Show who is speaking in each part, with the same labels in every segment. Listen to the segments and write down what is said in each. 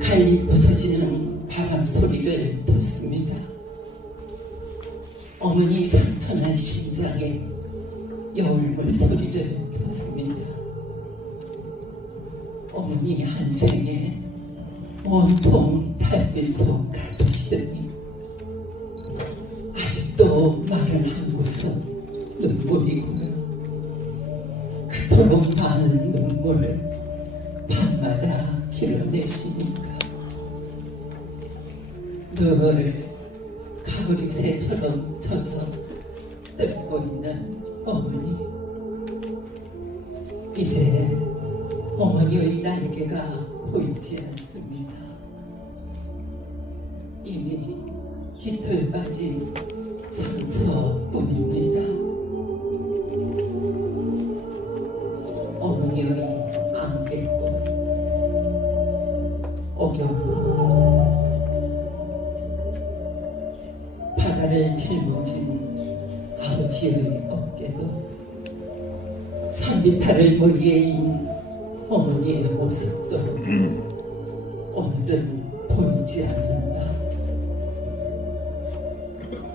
Speaker 1: 달리 부서지는 바람 소리를 듣습니다. 어머니 상처난 심장에 여울물 소리를 듣습니다. 어머니 한 생에 온통 달빛속 가두시더니 아직도 말을 한 곳은 눈물이 고요. 그토록 많은 눈물을 밤마다 길어내시니까. 늘 가을이 새처럼 젖어 뜯고 있는 어머니. 이제 어머니의 날개가 보이지 않습니다. 이미 깃털 빠진 상처뿐입니다 어겨운 바다를 짊어진 아버지의 어깨도 산비탈을 머리에 인 어머니의 모습도 오늘은 보이지 않는다.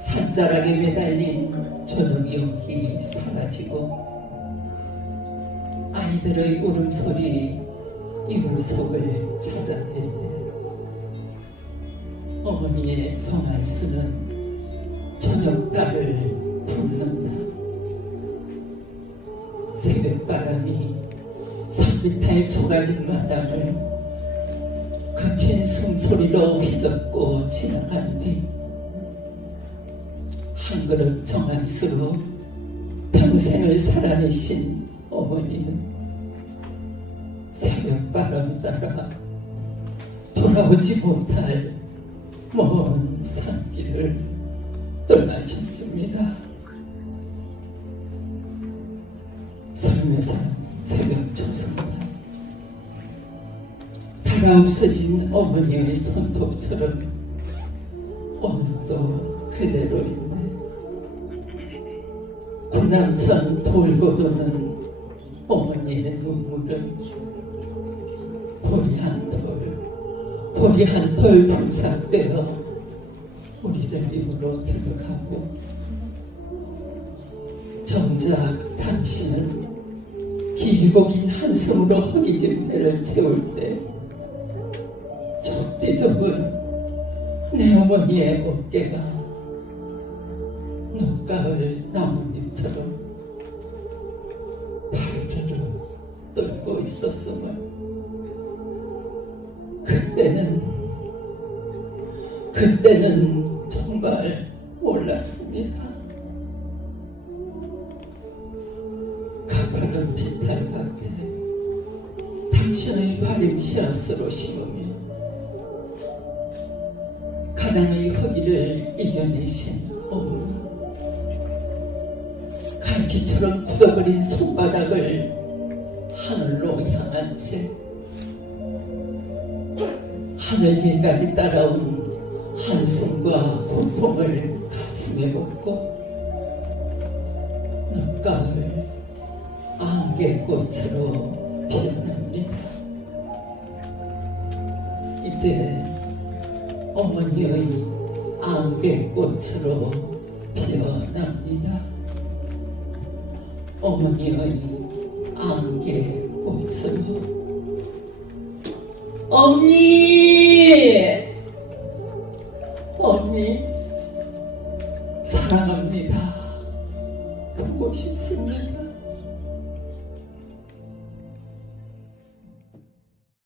Speaker 1: 산자락에 매달린 저녁 연기 사라지고 아이들의 울음소리 이불 속을 때 어머니의 정한수는 저녁달을 부른다. 새벽바람이 산비탈 초가진 마당을 거친 숨소리로 휘젓고 지나간 뒤 한 그릇 정한수로 평생을 살아내신 어머니는 새벽바람 따라 돌아오지 못할 먼 산길을 떠나셨습니다. 삶에산 새벽 초승달 다가 없어진 어머니의 손톱처럼 오늘도 그대로 있네. 구남천 돌고 도는 어머니의 눈물은 돌, 보리 한돌 분삭되어 우리들 입으로 들어가고 정작 당신은 길고 긴 한숨으로 허기진 배를 채울 때 적대적은 내 어머니의 어깨가 늦가을 나뭇잎처럼 파르르 떨고 있었음을 그때는 그때는 정말 몰랐습니다. 가파른 비탈 밖에 당신의 바림 씨앗으로 심으며 가난의 허기를 이겨내신 어머니 갈기처럼 굳어버린 손바닥을 하늘로 향한 채 하늘 길까지 따라온 한숨과 고통을 가슴에 묻고 늦가을 안개꽃으로 피어납니다. 이때 어머니의 안개꽃으로 피어납니다. 어머니의 안개꽃으로 언니! 사랑합니다. 보고 싶습니다.